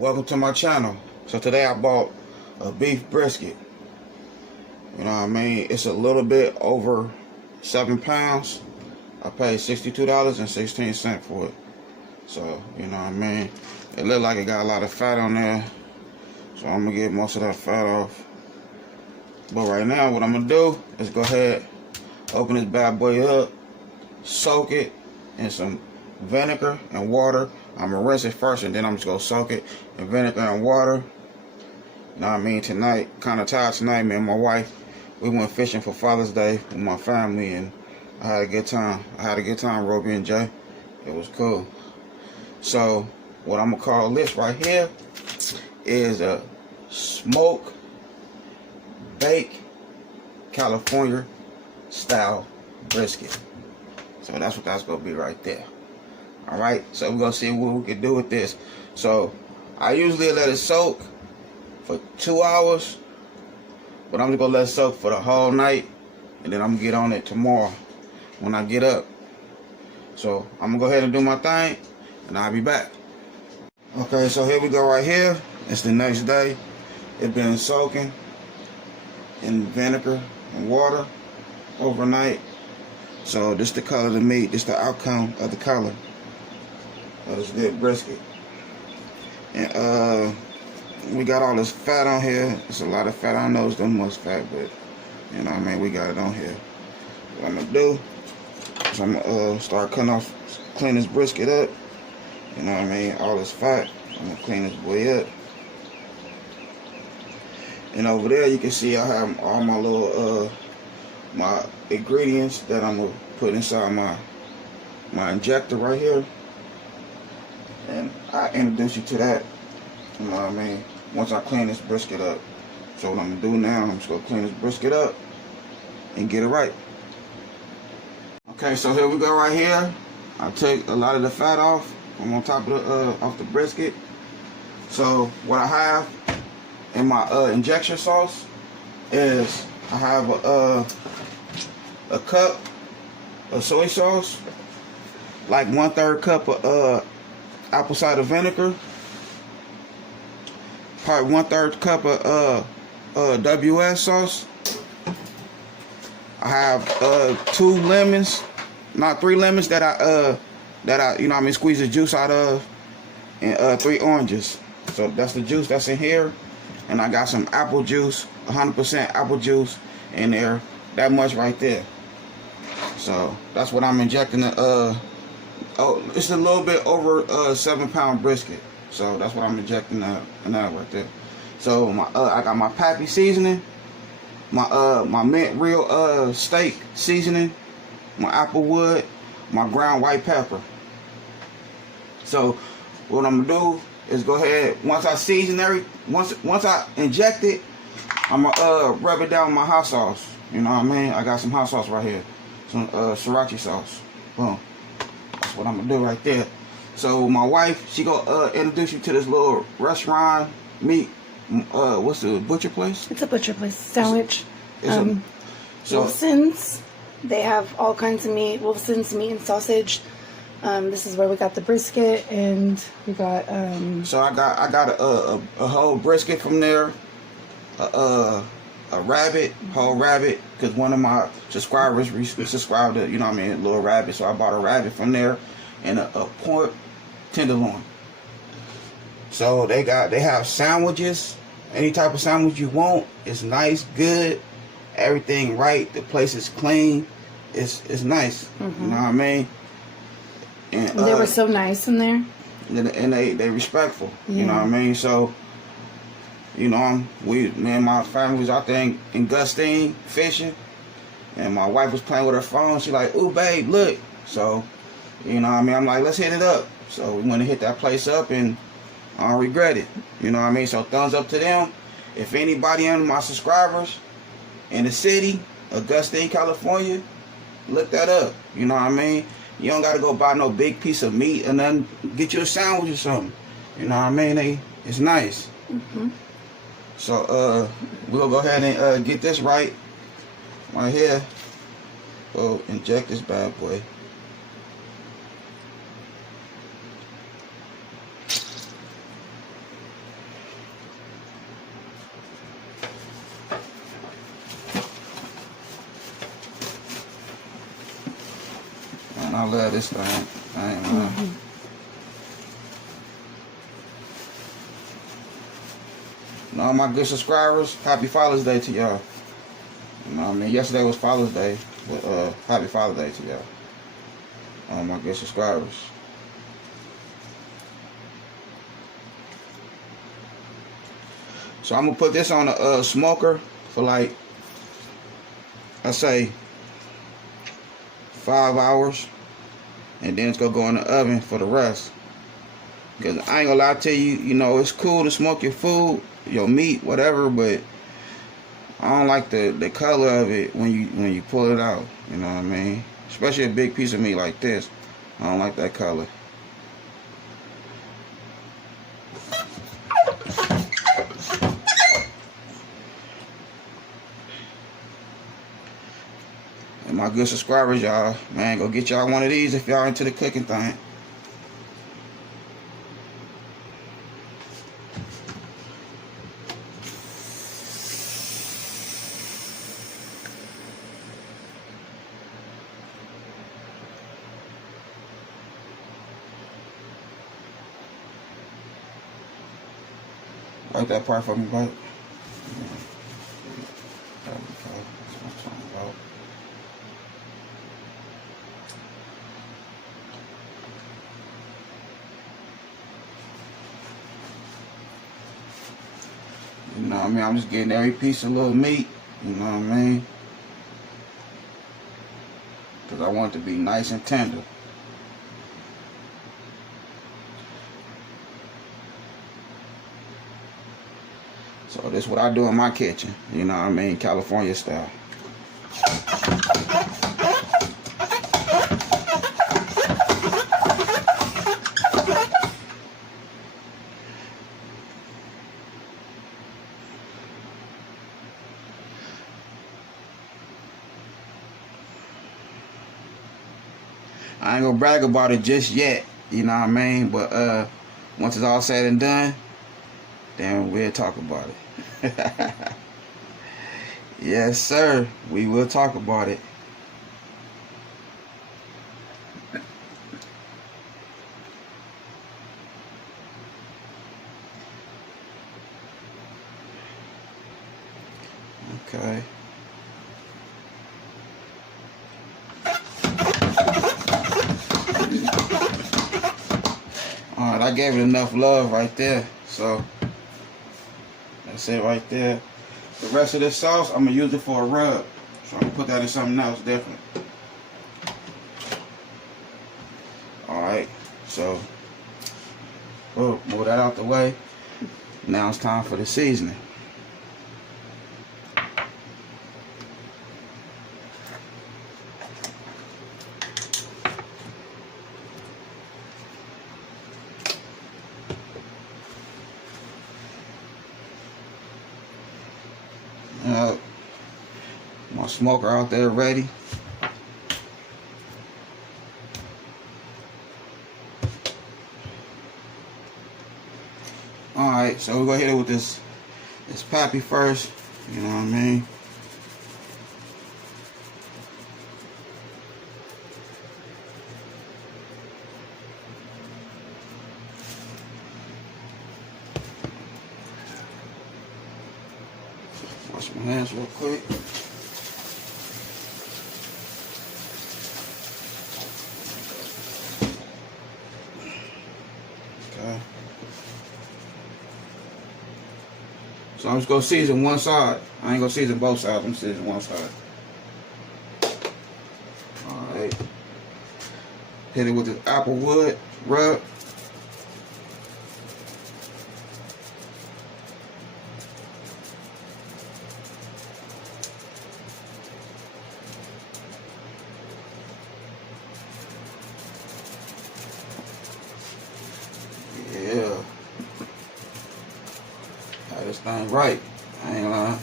Welcome to my channel. So today I bought a beef brisket. You know what I mean? It's a little bit over 7 pounds. I paid $62.16 for it. So, you know what I mean? It looked like it got a lot of fat on there. So I'm gonna get most of that fat off. But right now what I'm gonna do is go ahead, open this bad boy up, soak it in some vinegar and water. I'm gonna rinse it first and then I'm just gonna soak it in vinegar and water. You know what I mean? Tonight, kind of tired tonight, me and my wife, we went fishing for Father's Day with my family and I had a good time. Roby and Jay. It was cool. So what I'm gonna call this right here is a smoke bake California style brisket. So that's what that's gonna be right there. Alright, so we're gonna see what we can do with this. So I usually let it soak for 2 hours, but I'm just gonna let it soak for the whole night, and then I'm gonna get on it tomorrow when I get up. So I'm gonna go ahead and do my thing, and I'll be back. Okay, so here we go right here. It's the next day. It's been soaking in vinegar and water overnight. So this the color of the meat. This the outcome of the color of this good brisket. And we got all this fat on here. It's a lot of fat. I know it's the most fat, but you know what I mean, we got it on here. What I'm gonna do is I'm gonna start clean this brisket up. You know what I mean? All this fat. I'm gonna clean this boy up. And over there you can see I have all my little my ingredients that I'm gonna put inside my injector right here. And I introduce you to that, you know what I mean, once I clean this brisket up. So what I'm gonna do now, I'm just gonna clean this brisket up and get it right. Okay, so here we go right here. I take a lot of the fat off. I'm on top of the brisket. So what I have in my injection sauce is I have a cup of soy sauce, like 1/3 cup of apple cider vinegar, probably 1/3 cup of WS sauce. I have 2 lemons, not 3 lemons that I you know what I mean, squeeze the juice out of, and 3 oranges. So that's the juice that's in here. And I got some apple juice, 100% apple juice in there. That much right there. So that's what I'm injecting. It's a little bit over 7 pound brisket. So that's what I'm injecting in that right there. So I got my Pappy seasoning, my mint real steak seasoning, my applewood, my ground white pepper. So what I'm gonna do is go ahead, once I season once I inject it, I'm gonna rub it down with my hot sauce. You know what I mean? I got some hot sauce right here, some sriracha sauce. Boom. That's what I'm gonna do right there. So my wife, she gonna introduce you to this little restaurant meat. What's the butcher place? It's a butcher place. Sandwich. So Wolfson's. They have all kinds of meat. Wolfson's meat and sausage. This is where we got the brisket, and we got so I got a whole brisket from there, a whole rabbit, because one of my subscribers subscribed to, you know what I mean, a little rabbit, so I bought a rabbit from there, and a pork tenderloin. So they have sandwiches, any type of sandwich you want. It's nice, good, everything right. The place is clean. It's nice. Mm-hmm. You know what I mean? And they were so nice in there. And they respectful. Yeah. You know what I mean? So, you know, me and my family was out there in Gustine fishing, and my wife was playing with her phone. She like, "Ooh, babe, look." So, you know what I mean? I'm like, "Let's hit it up." So we went to hit that place up, and I don't regret it. You know what I mean? So thumbs up to them. If anybody in my subscribers in the city of Gustine, California, look that up. You know what I mean? You don't got to go buy no big piece of meat and then get you a sandwich or something. You know what I mean? It's nice. Mm-hmm. So we'll go ahead and get this right here. We'll inject this bad boy. I love this thing. I ain't lying. And all my good subscribers, happy Father's Day to y'all. You know what I mean? Yesterday was Father's Day, but happy Father's Day to y'all. All my good subscribers. So I'm gonna put this on a smoker for like, I say 5 hours, and then it's gonna go in the oven for the rest. Because I ain't gonna lie to you, you know, it's cool to smoke your food, your meat, whatever, but I don't like the color of it when you pull it out. You know what I mean? Especially a big piece of meat like this. I don't like that color. And my good subscribers, y'all, man, go get y'all one of these if y'all into the cooking thing. Like that part for me, bud. You know what I mean? I'm just getting every piece of little meat. You know what I mean? Because I want it to be nice and tender. So this is what I do in my kitchen. You know what I mean? California style. I ain't gonna brag about it just yet, you know what I mean? But once it's all said and done, then we'll talk about it. Yes, sir. We will talk about it. Okay. Alright, I gave it enough love right there. So that's it right there. The rest of this sauce, I'm going to use it for a rub. So I'm going to put that in something else different. Alright, so move that out the way. Now it's time for the seasoning. My smoker out there ready. Alright, so we're gonna hit it with this Pappy first, you know what I mean? Wash my hands real quick. Okay. So I'm just gonna season one side. I ain't gonna season both sides, I'm gonna season one side. Alright. Hit it with this applewood rub. Yeah. Got this thing right. I ain't lying.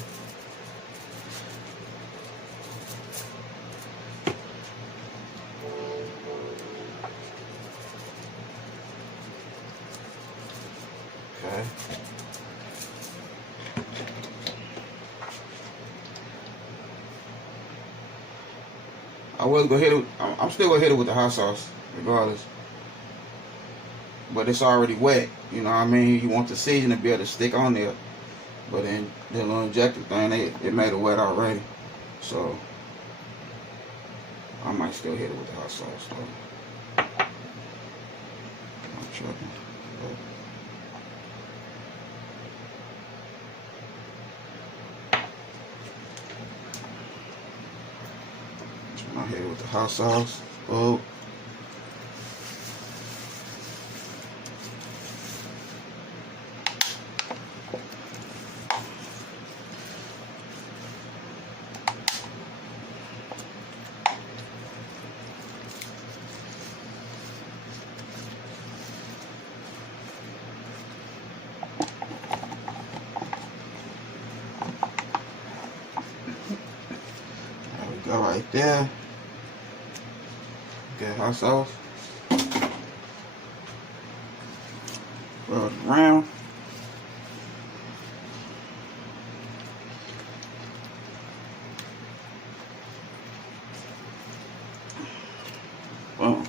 Okay. I was gonna hit it. I'm still gonna hit it with the hot sauce, regardless. But it's already wet. You know what I mean? You want the seasoning to be able to stick on there. But then the little injector thing, it made it wet already. So I might still hit it with the hot sauce though. I'm tripping. I hit it with the hot sauce. Oh. There we go right there. Get hot sauce. Roll it around. Boom.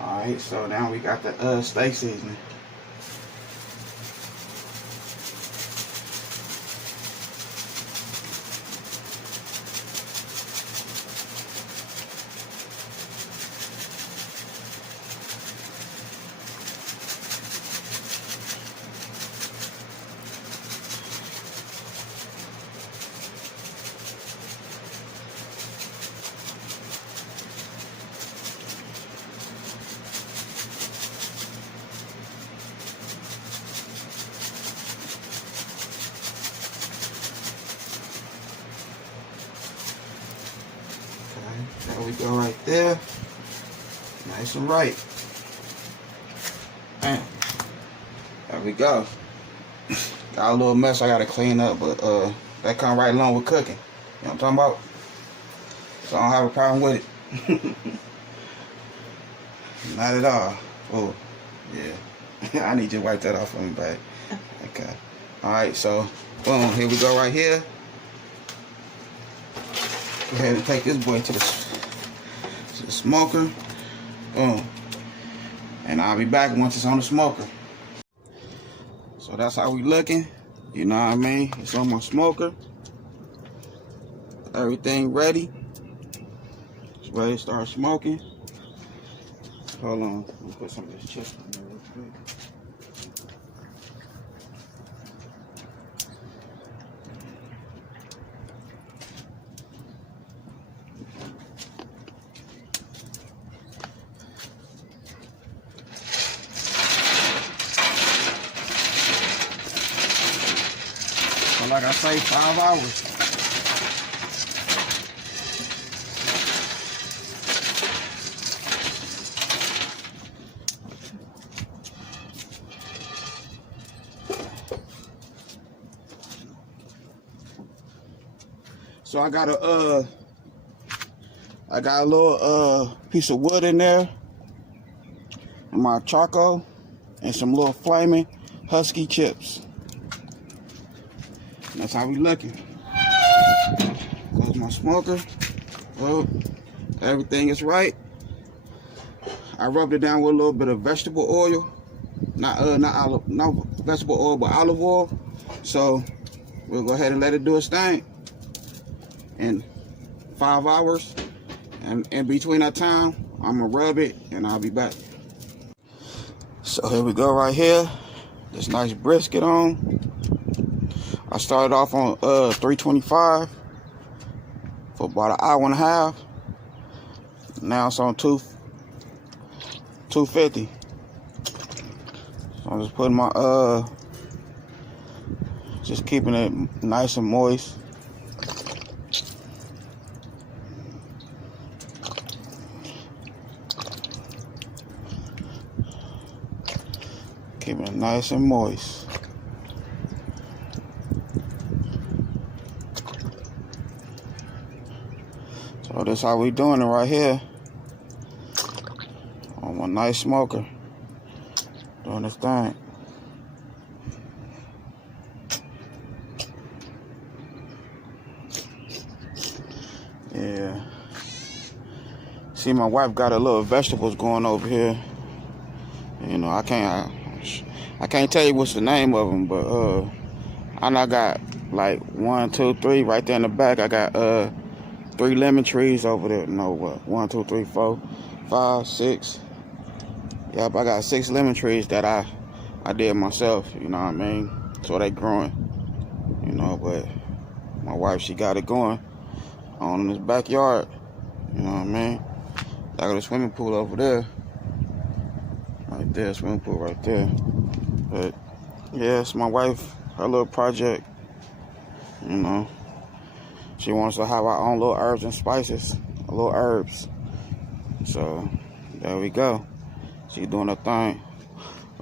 Alright, so now we got the steak seasoning. There we go right there. Nice and right. Bam. There we go. Got a little mess I gotta clean up, but that come right along with cooking. You know what I'm talking about? So I don't have a problem with it. Not at all. Oh, yeah. I need you to wipe that off for me, babe. Okay. Alright, so boom, here we go right here. Go ahead and take this boy to the smoker. Boom. And I'll be back once it's on the smoker. So that's how we looking. You know what I mean? It's on my smoker. Everything ready. It's ready to start smoking. Hold on. Let me put some of this chips on there real quick. So like I say, 5 hours. So I got a little piece of wood in there, and my charcoal, and some little flaming husky chips. And that's how we looking. Close my smoker. Oh, everything is right. I rubbed it down with a little bit of vegetable oil, not vegetable oil, but olive oil. So we'll go ahead and let it do its thing. In 5 hours, and in between that time, I'm gonna rub it and I'll be back. So here we go right here. This nice brisket on. I started off on 325 for about an hour and a half. Now it's on 250. So I'm just putting my just keeping it nice and moist. Keeping it nice and moist. So that's how we doing it right here. On one nice smoker. Doing this thing. Yeah. See, my wife got her little vegetables going over here. You know, I can't tell you what's the name of them, but I know I got like 1, 2, 3 right there in the back. I got 3 lemon trees over there. No, what? 1, 2, 3, 4, 5, 6. Yep, I got 6 lemon trees that I did myself. You know what I mean? So they growing. You know, but my wife, she got it going on in this backyard. You know what I mean? I got a swimming pool over there. Right there, swimming pool right there. But yeah, it's my wife, her little project. You know, she wants to have our own little herbs and spices, little herbs. So there we go. She doing her thing.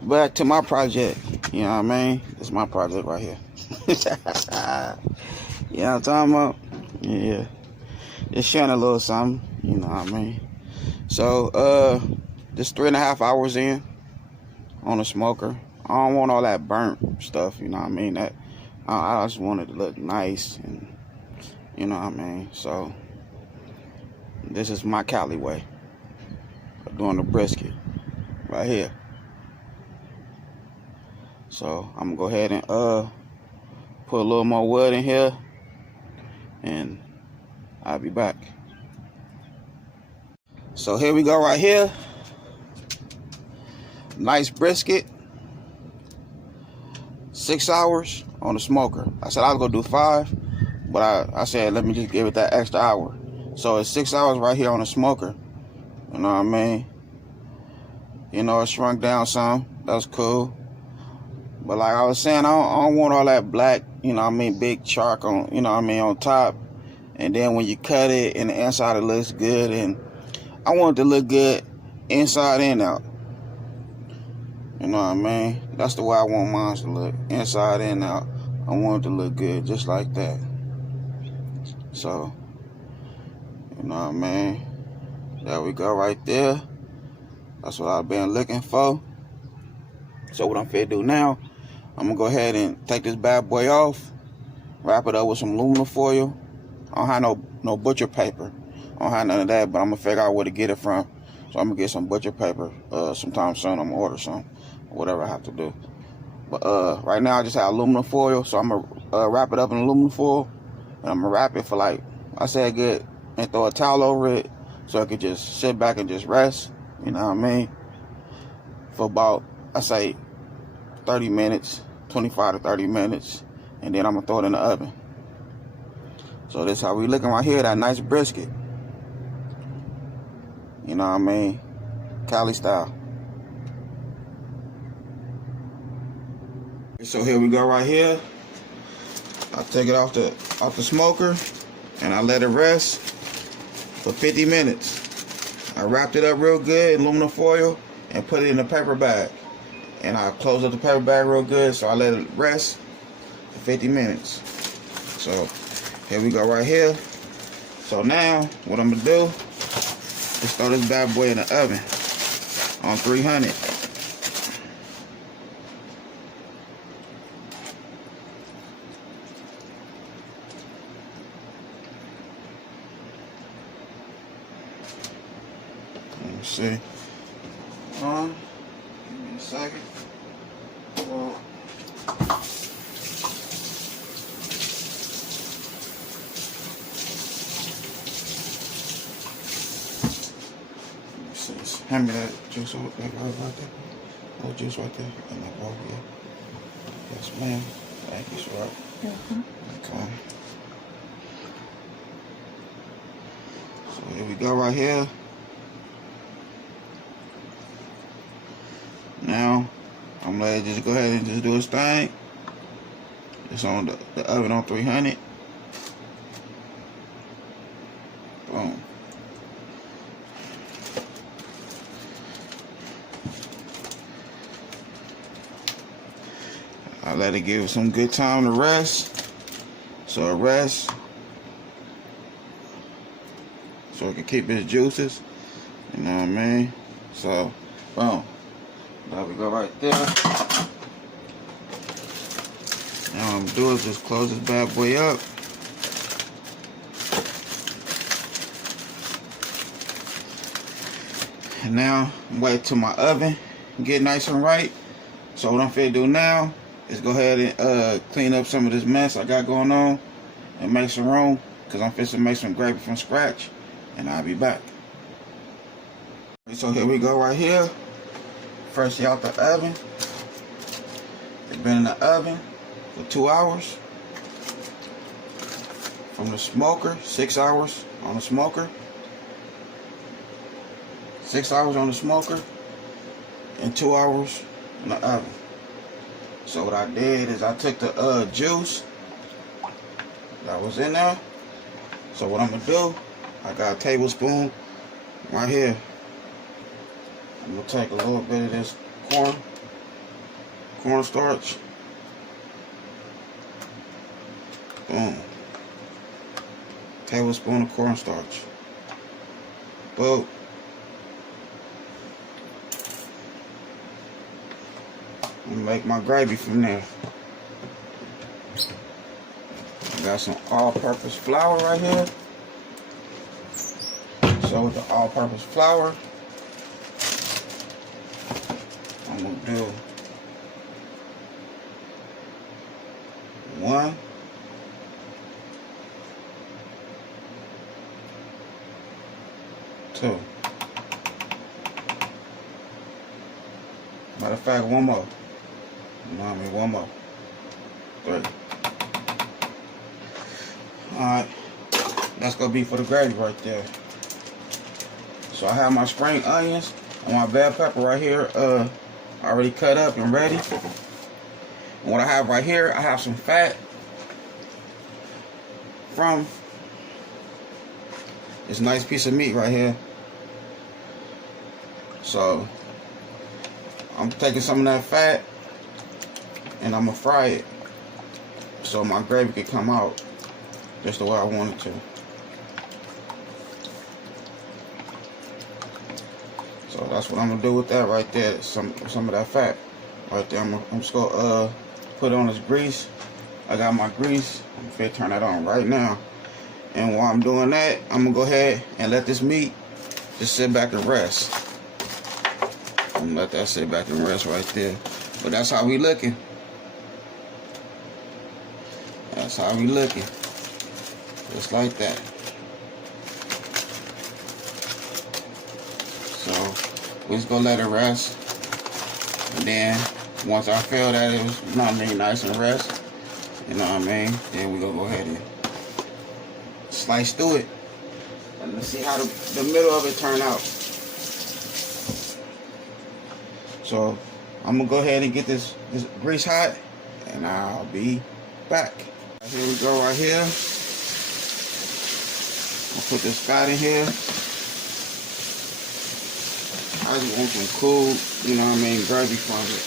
Back to my project. You know what I mean? It's my project right here. You know what I'm talking about? Yeah. Just sharing a little something. You know what I mean? So just 3.5 hours in on the smoker. I don't want all that burnt stuff. You know what I mean? That I just want it to look nice, and you know what I mean. So this is my Cali way of doing the brisket right here. So I'm gonna go ahead and put a little more wood in here, and I'll be back. So here we go right here. Nice brisket. 6 hours on the smoker. I said I was gonna do 5, but I said let me just give it that extra hour. So it's 6 hours right here on the smoker. You know what I mean? You know, it shrunk down some. That's cool. But like I was saying, I don't want all that black, you know what I mean, big chalk on, you know what I mean, on top. And then when you cut it and the inside, it looks good. And I want it to look good inside and out. You know what I mean? That's the way I want mine to look, inside and out. I want it to look good, just like that. So, you know what I mean? There we go right there. That's what I've been looking for. So what I'm finna do now, I'm gonna go ahead and take this bad boy off, wrap it up with some aluminum foil. I don't have no butcher paper. I don't have none of that, but I'm gonna figure out where to get it from. So I'm gonna get some butcher paper sometime soon. I'm gonna order some, whatever I have to do. But right now I just have aluminum foil, so I'm gonna wrap it up in aluminum foil, and I'm gonna wrap it for like, I said good, and throw a towel over it so it could just sit back and just rest. You know what I mean? For about, I say 30 minutes, 25 to 30 minutes, and then I'm gonna throw it in the oven. So this how we looking right here, that nice brisket. You know what I mean? Cali style. So here we go right here. I take it off the smoker and I let it rest for 50 minutes. I wrapped it up real good in aluminum foil and put it in a paper bag. And I close up the paper bag real good, so I let it rest for 50 minutes. So here we go right here. So now what I'm gonna do is throw this bad boy in the oven on 300. Let me see. Give me a second. Well, hand me that juice over there, right there. Oh, juice right there in that bowl, yeah. Yes, ma'am. Thank you, sweetheart. Okay. So here we go right here. Now, I'm gonna let it just go ahead and just do its thing. It's on the oven on 300. Boom. I let it give it some good time to rest. So it rests. So it can keep its juices. You know what I mean? So, boom. There we go right there. Now what I'm gonna do is just close this bad boy up. And now I'm waiting till my oven get nice and right. So what I'm finna do now is go ahead and clean up some of this mess I got going on and make some room, because I'm finna make some gravy from scratch, and I'll be back. So here we go right here. Freshly out the oven. It's been in the oven for 2 hours. From the smoker, 6 hours on the smoker. 6 hours on the smoker and 2 hours in the oven. So what I did is I took the juice that was in there. So what I'm gonna do, I got a tablespoon right here. I'm gonna take a little bit of this cornstarch. Boom. Tablespoon of cornstarch. Boom. I'm gonna make my gravy from there. I got some all-purpose flour right here. So with the all-purpose flour, I'm gonna do 1, 2. Matter of fact, 1 more. You know what I mean? 1 more. 3. Alright. That's gonna be for the gravy right there. So I have my spring onions and my bell pepper right here, already cut up and ready. And what I have right here, I have some fat from this nice piece of meat right here. So I'm taking some of that fat and I'm gonna fry it so my gravy can come out just the way I want it to. So that's what I'm gonna do with that right there. Some of that fat right there. I'm just gonna put on this grease. I got my grease. I'm finna turn that on right now. And while I'm doing that, I'm gonna go ahead and let this meat just sit back and rest. I'm gonna let that sit back and rest right there. But that's how we looking. That's how we looking. Just like that. So we're just gonna let it rest. And then once I feel that it was, you know what I mean, nice and rest, you know what I mean, then we're gonna go ahead and slice through it. And let's see how the middle of it turn out. So I'm gonna go ahead and get this grease hot, and I'll be back. Here we go right here. I'll put this fat in here. I just want some cool, you know what I mean, gravy from it.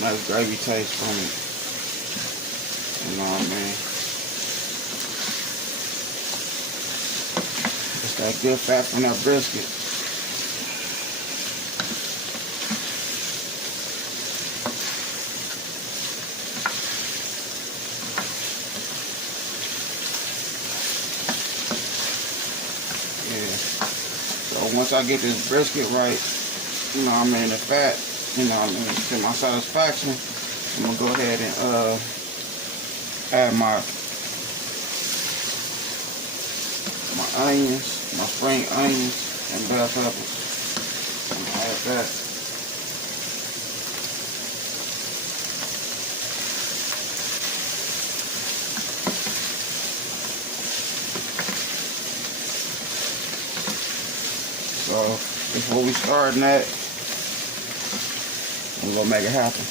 Nice gravy taste from it. You know what I mean? It's that good fat from that brisket. Once I get this brisket right, you know what I mean, the fat, you know what I mean, to my satisfaction, I'm gonna go ahead and add my onions, my spring onions and bell peppers. I'm gonna add that. So before we start that, I'm gonna make it happen.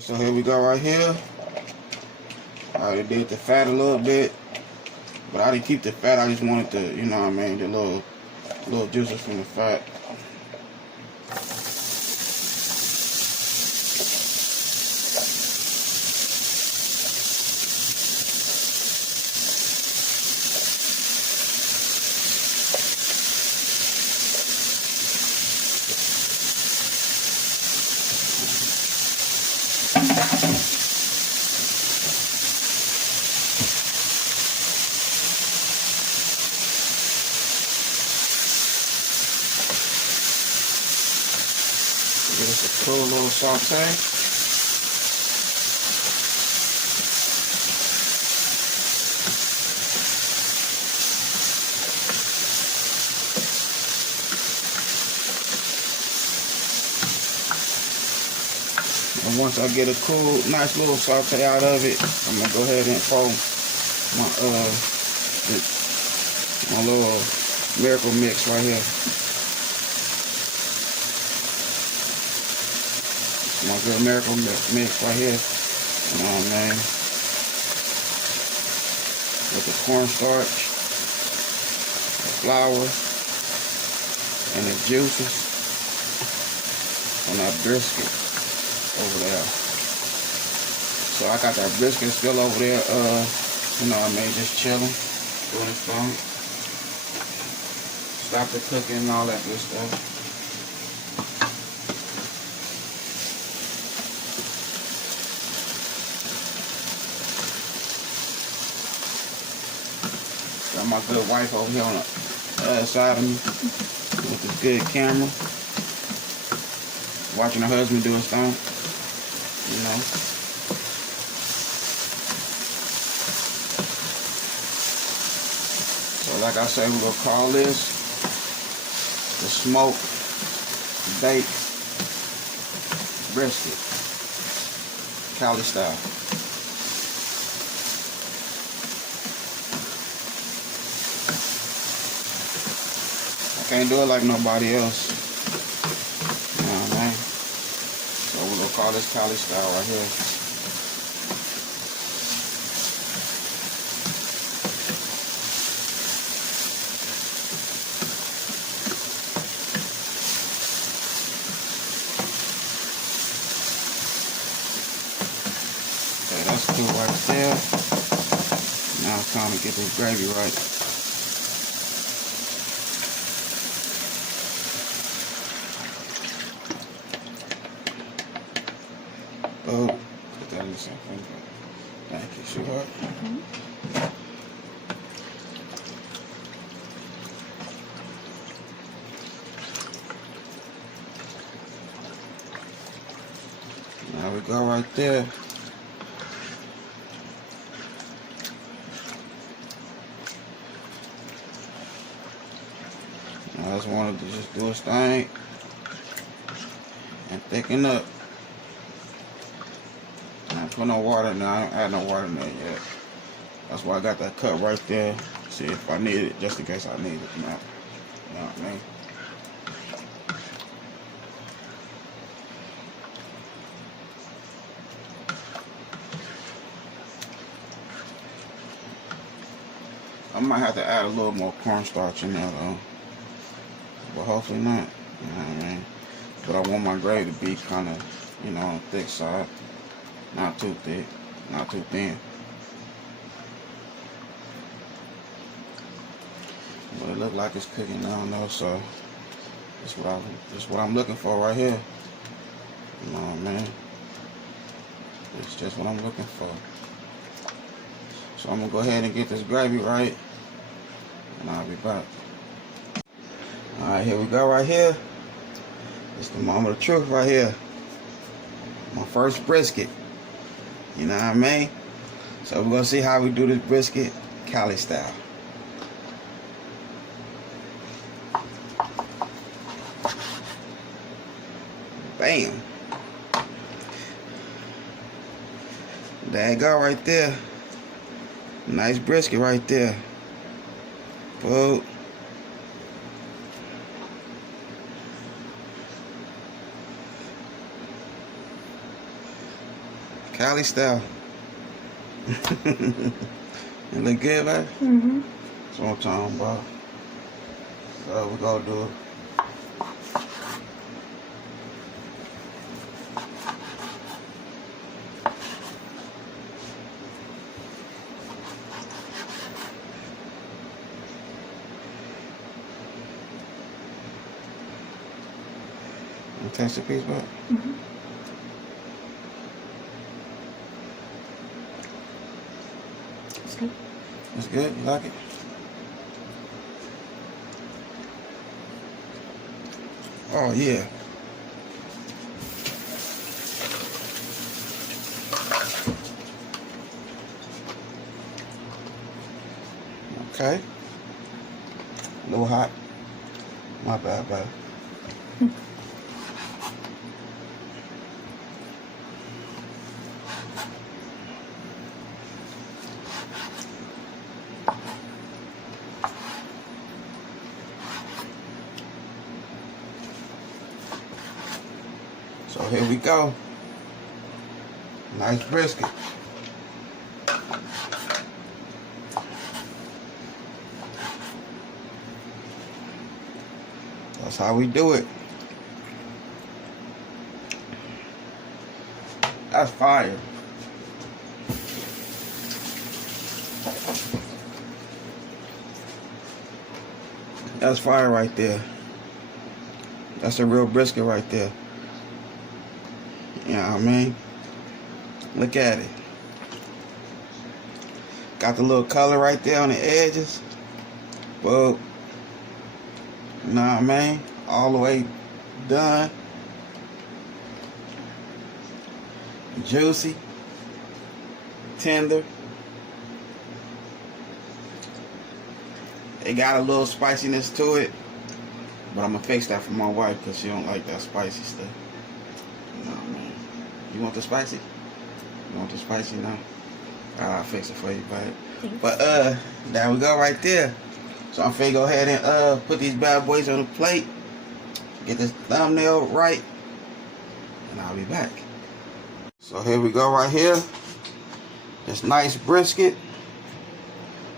So here we go right here. I already did the fat a little bit, but I didn't keep the fat. I just wanted the, you know what I mean, the little juices from the fat. cool little saute. And once I get a cool, nice little saute out of it, I'm gonna go ahead and throw my little miracle mix right here. My good miracle mix right here. You know what I mean? With the cornstarch, the flour, and the juices on that brisket over there. So I got that brisket still over there, you know what I mean, just chilling, doing its thing. Stop the cooking and all that good stuff. Got my good wife over here on the other side of me with this good camera, watching her husband do his thing, you know. So like I said, we're gonna call this the smoked baked brisket, Cali style. Can't do it like nobody else. You know what I mean? So we're gonna call this Cali style right here. Okay, that's cool right there. Now it's time to get this gravy right. Oh, put that in the same thing. Thank you, sweetheart. There we go right there. I just wanted to just do its thing and thicken up. Put no water in there. I don't add no water in there yet. That's why I got that cut right there. See if I need it, just in case I need it. You know what I mean? I might have to add a little more cornstarch in there though, but hopefully not. You know what I mean? But I want my gravy to be kind of, you know, on the thick side. Not too thick, not too thin. But it look like it's cooking now, though, so that's what I'm looking for right here. You know what I mean? It's just what I'm looking for. So I'm gonna go ahead and get this gravy right, and I'll be back. Alright, here we go right here. It's the moment of truth right here. My first brisket. You know what I mean? So we're gonna see how we do this brisket Cali style. Bam. There you go right there. Nice brisket right there. Boom. Cali style. It look good, man? Mm-hmm. That's what I'm talking about. So we're gonna do it. Taste the piece back? Mm-hmm. It's good. It's good? You like it? Oh, yeah. Okay. A little hot. My bad, babe. So here we go. Nice brisket. That's how we do it. That's fire. That's fire right there. That's a real brisket right there. You know what I mean? Look at it. Got the little color right there on the edges. Well, you know what I mean? All the way done. Juicy. Tender. It got a little spiciness to it. But I'm going to fix that for my wife because she don't like that spicy stuff. You know what I mean? You want the spicy? You want the spicy now? I'll fix it for you, babe. Thanks. But there we go right there. So I'm finna go ahead and put these bad boys on the plate. Get this thumbnail right. And I'll be back. So here we go right here. This nice brisket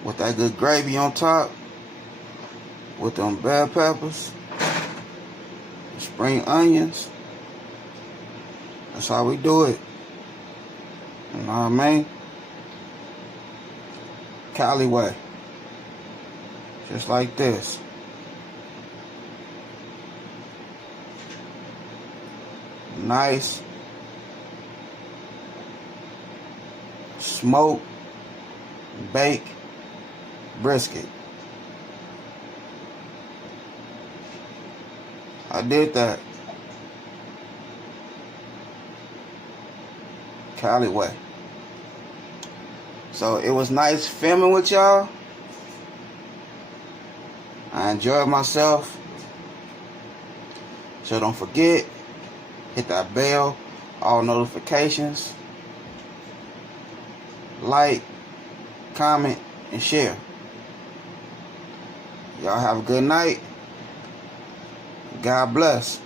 with that good gravy on top. With them bell peppers. Spring onions. That's how we do it. You know what I mean? Cali way. Just like this. Nice. Smoke. Bake. Brisket. I did that. Cali way. So it was nice filming with y'all. I enjoyed myself. So don't forget, hit that bell, all notifications, like, comment, and share. Y'all have a good night. God bless.